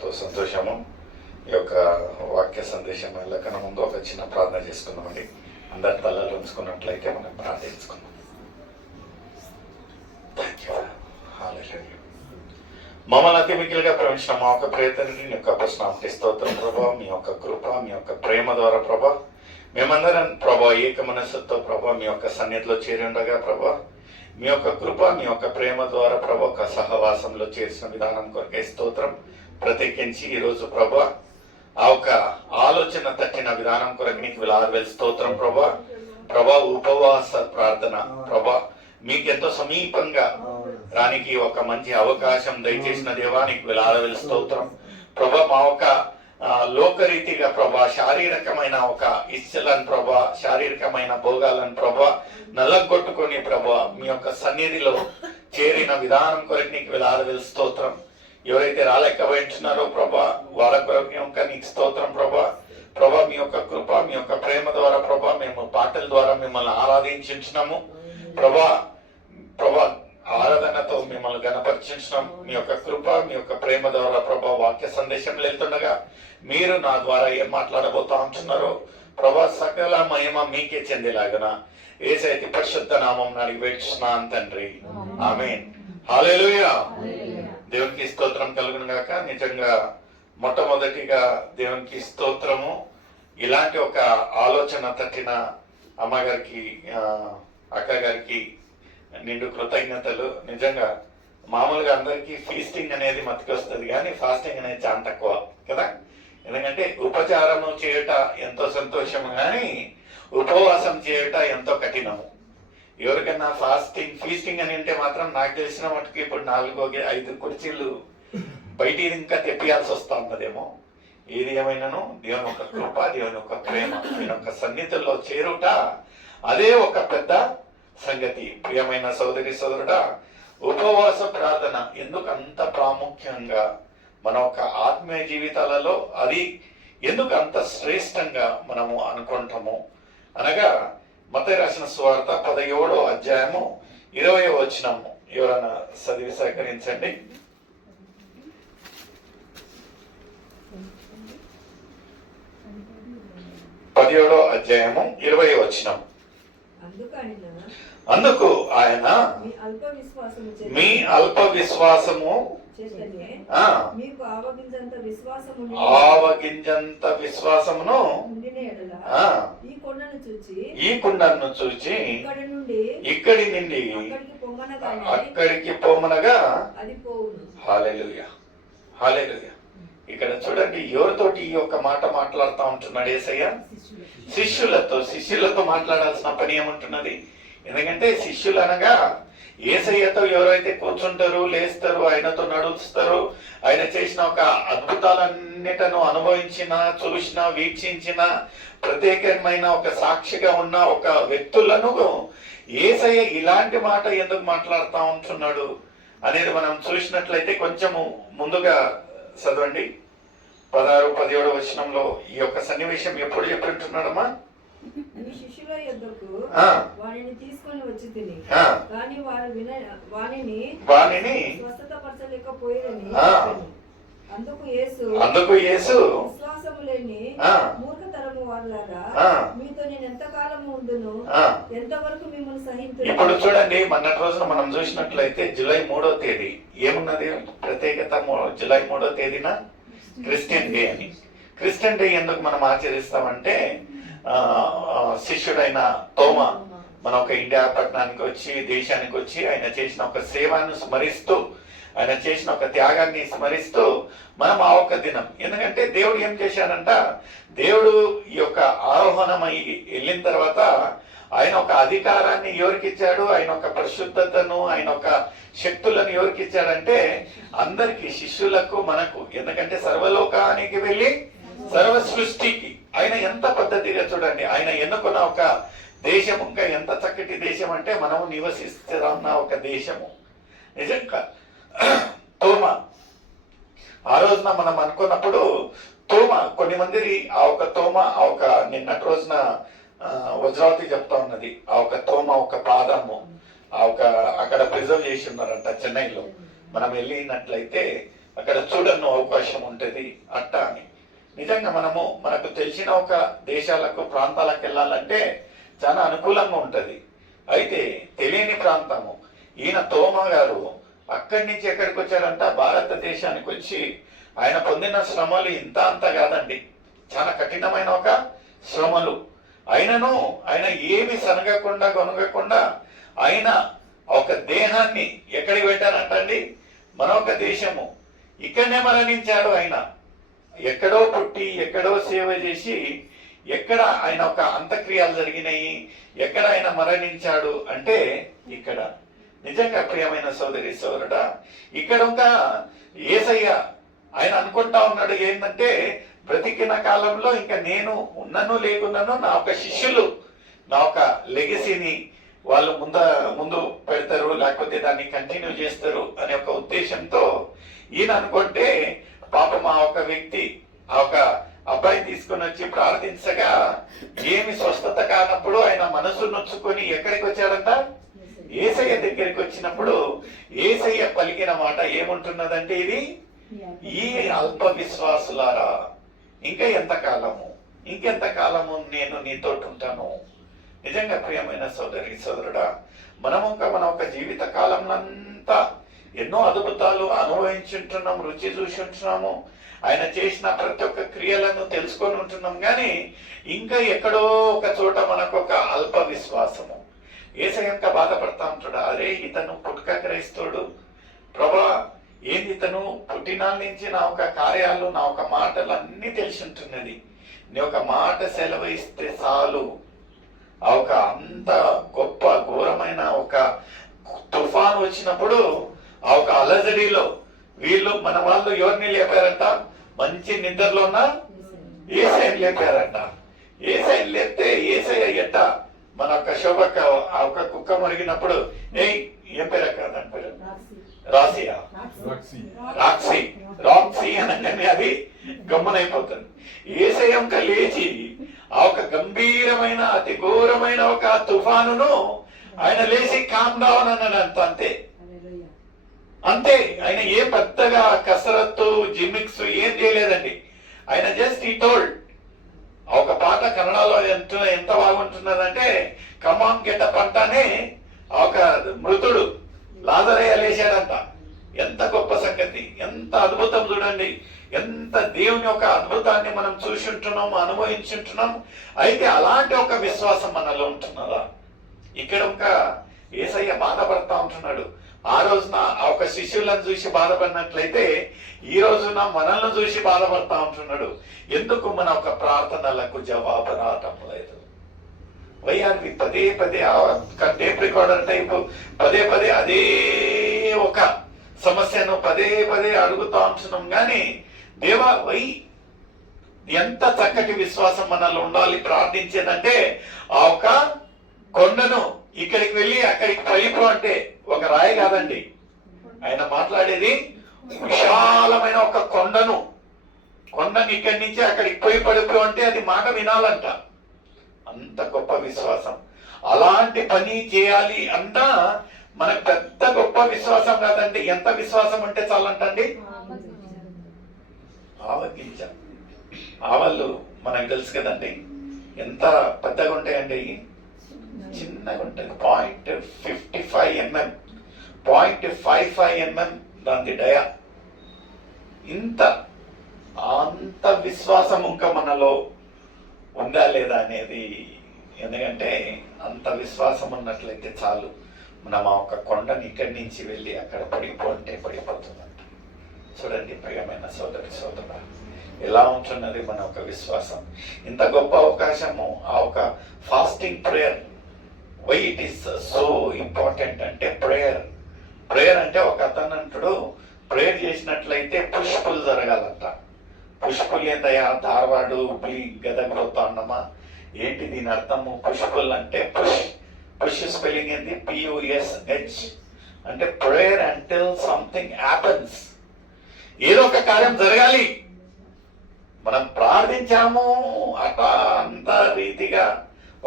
ఎంతో సంతోషము. ఈ యొక్క వాక్య సందేశం వెళ్ళకన్నా ముందు ఒక చిన్న ప్రార్థన చేసుకుందామండి. అందరి తలలు ఉంచుకున్నట్లయితే మనం ప్రార్థించుకుందాం. మమ్మల్ని అతి మిగిలిగా ప్రవేశించిన మా యొక్క ప్రియతండ్రి నీ యొక్క ప్రశ్నాంటి స్తోత్రం ప్రభా, మీ యొక్క కృప, మీ యొక్క ప్రేమ ద్వారా ప్రభా, మేమందరం ప్రభా ఏక మనస్సుతో ప్రభా మీ యొక్క సన్నిధిలో చేరి ఉండగా ప్రభా, మీ యొక్క కృప, మీ యొక్క ప్రేమ ద్వారా ప్రభా ఒక సహవాసంలో చేసిన విధానం కొరకే స్తోత్రం. ప్రత్యేకించి ఈరోజు ప్రభా ఆ ఒక ఆలోచన తట్టిన విధానం కొరకు నీకు వేల స్తోత్రం ప్రభా. ప్రభా ఉపవాస ప్రార్థన ప్రభా మీకెంతో సమీపంగా రానికి ఒక మంచి అవకాశం దయచేసిన దేవానికి వేల స్తోత్రం ప్రభా. మా ఒక లోకరీతిగా ప్రభా శారీరకమైన ఒక ఇచ్చలను ప్రభా, శారీరకమైన భోగాలను ప్రభా నల్లగొట్టుకొని ప్రభా మీ యొక్క సన్నిధిలో చేరిన విధానం కొరకు నీకు వేల స్తోత్రం. ఎవరైతే రాలేకపోయించున్నారో ప్రభా వాళ్ళ కొరకు నీకు స్తోత్రం ప్రభా. ప్రభా మీ యొక్క కృప, మీ యొక్క ప్రేమ ద్వారా ప్రభా మేము పాటల ద్వారా మిమ్మల్ని ఆరాధించినాము ప్రభా. ప్రభా ఆరాధనతో మిమ్మల్ని గణపరిచినాం. మీ యొక్క కృప, మీ యొక్క ప్రేమ ద్వారా ప్రభా వాక్య సందేశంలో వెళ్తుండగా మీరు నా ద్వారా ఏం మాట్లాడబోతా ఉంటున్నారో ప్రభా సకల మహిమ మీకే చెందేలాగన యేసయ్య పరిశుద్ధ నామం అడిగి వేడుచున్నాను తండ్రి, ఆమేన్. హల్లెలూయా. దేవునికి స్తోత్రం కలుగును గాక. నిజంగా మొట్టమొదటిగా దేవునికి స్తోత్రము. ఇలాంటి ఒక ఆలోచన తట్టిన అమ్మగారికి, అక్కగారికి నిండు కృతజ్ఞతలు. నిజంగా మామూలుగా అందరికీ ఫీస్టింగ్ అనేది మతికి వస్తుంది కానీ ఫాస్టింగ్ అనేది చాలా తక్కువ కదా. ఎందుకంటే ఉపచారము చేయుట ఎంతో సంతోషము కానీ ఉపవాసం చేయుట ఎంతో కఠినము. ఎవరికైనా ఫీస్టింగ్ అని అంటే మాత్రం నాకు తెలిసిన మటుకు ఇప్పుడు 4-5 కుర్చీలు బయట ఇంకా తెప్పియాల్సి వస్తా ఉన్నదేమో. ఏది ఏమైనాను దేవుని ఒక కృప, దేవుని ఒక ప్రేమ, దేవుని ఒక సన్నిధిలో చేరుట అదే ఒక పెద్ద సంగతి. ప్రియమైన సోదరి సోదరుడా, ఉపవాస ప్రార్థన ఎందుకు అంత ప్రాముఖ్యంగా మన ఒక ఆత్మీయ జీవితాలలో అది ఎందుకు అంత శ్రేష్టంగా మనము అనుకుంటాము అనగా మత్తయి రాసిన సువార్త 17వ అధ్యాయము 20వ వచనము ఎవరైనా చదివి సేకరించండి. 17వ అధ్యాయము 20వ వచనం. అందుకు ఆయన మీ అల్ప విశ్వాసము ఆవగింజంత విశ్వాసమును ఈ కొండను చూచి ఇక్కడి నుండి అక్కడికి పొమ్మనగా. హల్లెలూయా, హల్లెలూయా. ఇక్కడ చూడండి ఎవరితోటి ఈ యొక్క మాట మాట్లాడుతూ ఉంటున్నాడు యేసయ్య? శిష్యులతో మాట్లాడాల్సిన పని ఏముంటున్నది? ఎందుకంటే శిష్యులు అనగా యేసయ్యతో ఎవరైతే కూర్చుంటారు, లేస్తారు, ఆయనతో నడుస్తారు, ఆయన చేసిన ఒక అద్భుతాలన్నిటను అనుభవించిన, చూసిన, వీక్షించిన, ప్రత్యేకమైన ఒక సాక్షిగా ఉన్న ఒక వ్యక్తులను యేసయ్య ఇలాంటి మాట ఎందుకు మాట్లాడుతూ ఉంటున్నాడు అనేది మనం చూసినట్లయితే కొంచెము ముందుగా చదవండి. 16-17 వచనంలో ఈ యొక్క సన్నివేశం ఎప్పుడు చెప్తుంటున్నాడమ్మా? వానిని తీసుకొని వచ్చి తిని కానీ వానిని స్వస్థతపరచలేకపోయిరని. అందుకు యేసు విశ్వాసము లేని మూర్ఖతరము వారులారా, మీతో నేను ఎంతకాలము ఉండును, ఎంతవరకు మిమ్మల్ని సహించు. ఇప్పుడు చూడండి, మొన్నటి రోజున మనం చూసినట్లయితే జూలై 3వ తేదీ ఏమున్నది ప్రత్యేకత? జూలై 3వ తేదీన క్రిస్టియన్ డే అని. క్రిస్టియన్ డే ఎందుకు మనం ఆచరిస్తామంటే శిష్యుడైన తోమా మన ఒక ఇండియా పట్టణానికి వచ్చి, దేశానికి వచ్చి ఆయన చేసిన ఒక సేవను స్మరిస్తూ, ఆయన చేసిన ఒక త్యాగాన్ని స్మరిస్తూ మనం ఆ ఒక్క దినం. ఎందుకంటే దేవుడు ఏం చేశాడంట, దేవుడు ఈ యొక్క ఆరోహణమై వెళ్ళిన తర్వాత ఆయన ఒక అధికారాన్ని ఎవరికి ఇచ్చాడు? ఆయన ఒక పరిశుద్ధతను, ఆయన ఒక శక్తులను ఎవరికి ఇచ్చాడంటే అందరికి, శిష్యులకు, మనకు. ఎందుకంటే సర్వలోకానికి వెళ్ళి సర్వ సృష్టికి ఆయన ఎంత పద్ధతిగా చూడండి, ఆయన ఎన్నుకున్న ఒక దేశము ఇంకా ఎంత చక్కటి దేశం అంటే మనము నివసిస్తున్న ఒక దేశము. నిజంగా తోమా ఆ రోజున మనం అనుకున్నప్పుడు తోమా కొన్ని మంది ఆ ఒక తోమా ఆ ఒక నిన్నటి రోజున వజ్రావతి చెప్తా ఉన్నది, ఆ ఒక తోమా ఒక పాదము ఆ ఒక అక్కడ ప్రిజర్వ్ చేసి ఉన్నారంట చెన్నైలో. మనం వెళ్ళినట్లయితే అక్కడ చూడను అవకాశం ఉంటుంది అట్టా అని. నిజంగా మనకు తెలిసిన ఒక దేశాలకు ప్రాంతాలకు వెళ్ళాలంటే చాలా అనుకూలంగా ఉంటుంది. అయితే తెలియని ప్రాంతము, ఈయన తోమా గారు అక్కడి నుంచి ఎక్కడికి వచ్చారంట, భారతదేశానికి వచ్చి ఆయన పొందిన శ్రమలు ఇంత అంత కాదండి, చాలా కఠినమైన ఒక శ్రమలు. ఆయన ఏమి సనగకుండా గొనగకుండా ఆయన ఒక దేహాన్ని ఎక్కడికి పెట్టారంటండి, మరొక దేశము, ఇక్కడనే మరణించాడు. ఆయన ఎక్కడో పుట్టి ఎక్కడో సేవ చేసి ఎక్కడ ఆయన ఒక అంత్యక్రియలు జరిగినాయి, ఎక్కడ ఆయన మరణించాడు అంటే ఇక్కడ. నిజంగా ప్రియమైన సోదరి సోదరుడా, ఇక్కడ ఒక యేసయ్య ఆయన అనుకుంటా ఉన్నాడు ఏంటంటే, బ్రతికిన కాలంలో ఇంకా నేను ఉన్నను లేకున్నాను, నా ఒక శిష్యులు నా ఒక లెగసీని వాళ్ళు ముందు పెడతారు, లేకపోతే దాన్ని కంటిన్యూ చేస్తారు అనే ఒక ఉద్దేశంతో ఈయన అనుకుంటే, పాపం ఆ ఒక వ్యక్తి ఆ ఒక అబ్బాయి తీసుకొని వచ్చి ప్రార్థించగా ఏమి స్వస్థత కానప్పుడు ఆయన మనసు నొచ్చుకొని ఎక్కడికి వచ్చాడంట, యేసయ్య దగ్గరికి వచ్చినప్పుడు యేసయ్య పలికిన మాట ఏముంటున్నదంటే, ఇది ఈ అల్ప విశ్వాసులారా, ఇంకా ఎంతకాలము నేను నీతో ఉంటాను. నిజంగా ప్రియమైన సోదరి సోదరుడా, మన ఒక జీవిత కాలంలో ఎన్నో అద్భుతాలు అనుభవించుంటున్నాం, రుచి చూసి ఉంటున్నాము, ఆయన చేసిన ప్రతి ఒక్క క్రియలను తెలుసుకొని ఉంటున్నాం. కానీ ఇంకా ఎక్కడో ఒక చోట మనకు ఒక అల్ప విశ్వాసము. యేసయ్య బాధపడతా ఉంటాడు, అరే ఇతను పుట్టుక క్రైస్తవుడు ప్రభా, ఏంది ఇతను పుట్టినాల నుంచి నా ఒక కార్యాలు నా ఒక మాటలు అన్నీ తెలిసి ఉంటున్నది, నీ ఒక మాట సెలవు ఇస్తే చాలు. ఆ ఒక అంత గొప్ప ఘోరమైన ఒక తుఫాను వచ్చినప్పుడు ఆ ఒక అలజడిలో వీళ్ళు మన వాళ్ళు ఎవరిని లేపారంట, మంచి నిద్రలో ఉన్న యేసయ్యని లేపారంట. యేసయ్యని లేపితే యేసయ్య ఎట్ట మన ఒక శోభక్క ఆ ఒక కుక్క మరిగినప్పుడు ఏం పేరు అక్క, దాని పేరు రాక్సీ అనగానే అది గమ్మునైపోతుంది. యేసయ్య లేచి ఆ ఒక గంభీరమైన అతి ఘోరమైన ఒక తుఫానును ఆయన లేచి కామ్ డౌన్ అన్నాడు. అంతే. ఆయన ఏ పెద్దగా కసరత్తు జిమ్మిక్స్ ఏం చేయలేదండి. ఆయన జస్ట్ ఈ టోల్డ్. ఒక పాట కన్నడలో ఎంత బాగుంటున్నదంటే, కమాన్ గెటప్ అంటానే ఒక మృతుడు లాజరయ్య లేచాడంట. ఎంత గొప్ప సంగతి, ఎంత అద్భుతం చూడండి, ఎంత దేవుని యొక్క అద్భుతాన్ని మనం చూసి ఉంటున్నాము, అనుభవించుంటున్నాం. అయితే అలాంటి ఒక విశ్వాసం మనలో ఉంటున్నదా? ఇక్కడ ఒక యేసయ్య బాధపడతా ఉంటున్నాడు. ఆ రోజున ఆ ఒక శిష్యులను చూసి బాధపడినట్లయితే ఈ రోజున మనల్ని చూసి బాధపడతా ఉంటున్నాడు. ఎందుకు మన ఒక ప్రార్థనలకు జవాబు రావటం లేదు? వయ్యాన్ని పదే టేప్ రికార్డర్ టైపు పదే అదే ఒక సమస్యను పదే అడుగుతా ఉంటున్నాం. కానీ దేవా ఎంత చక్కటి విశ్వాసం మనలో ఉండాలి ప్రార్థించేదంటే, ఆ ఒక కొండను ఇక్కడికి వెళ్ళి అక్కడికి పడిపో అంటే ఒక రాయి కాదండి. ఆయన మాట్లాడేది విశాలమైన ఒక కొండను ఇక్కడి నుంచి అక్కడికి పోయి పడిపో అంటే అది మాట వినాలంట. అంత గొప్ప విశ్వాసం. అలాంటి పని చేయాలి అంట మనకు పెద్ద గొప్ప విశ్వాసం కాదండి. ఎంత విశ్వాసం ఉంటే చాలంటండి? ఆవగింజ. ఆవళ్ళు మనకు తెలుసు కదండి ఎంత పెద్దగా ఉంటాయండి. చిన్నగా ఉంటుంది. 0.55 mm, 0.55 mm దాని డయా. అంత విశ్వాసం ఇంకా మనలో ఉందా లేదా అనేది. ఎందుకంటే అంత విశ్వాసం ఉన్నట్లయితే చాలు, మనం ఆ ఒక కొండని ఇక్కడి నుంచి వెళ్ళి అక్కడ పడిపోతే పడిపోతుందంట. చూడండి ప్రియమైన సోదరి సోదర, ఎలా ఉంటున్నది మన ఒక విశ్వాసం. ఇంత గొప్ప అవకాశము ఆ ఒక fasting prayer. Why it is so important అంటే ప్రేయర్ అంటే ఒక అతను అంటాడు, ప్రేయర్ చేసినట్లయితే పుష్పులు జరగాలంట. పుష్పులు ఏంటయ్యా, ధారవాడు హుబ్లీ గదగ్ పోతా ఉన్నామా ఏంటి దీని అర్థము? పుష్పుల్ అంటే పుష్ స్పెల్లింగ్ ఏంటి? PUSH అంటే ప్రేయర్ అంటిల్ సంథింగ్ హ్యాపెన్స్. ఏదో ఒక కార్యం జరగాలి. మనం ప్రార్థించాము అంత రీతిగా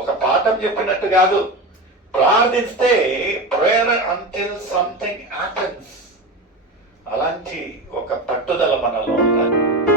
ఒక పాఠం చెప్పినట్టు కాదు. ప్రార్థిస్తే ప్రేయర్ అంటిల్ సంథింగ్ హ్యాపెన్స్. అలాంటి ఒక పట్టుదల మనలో ఉండాలి.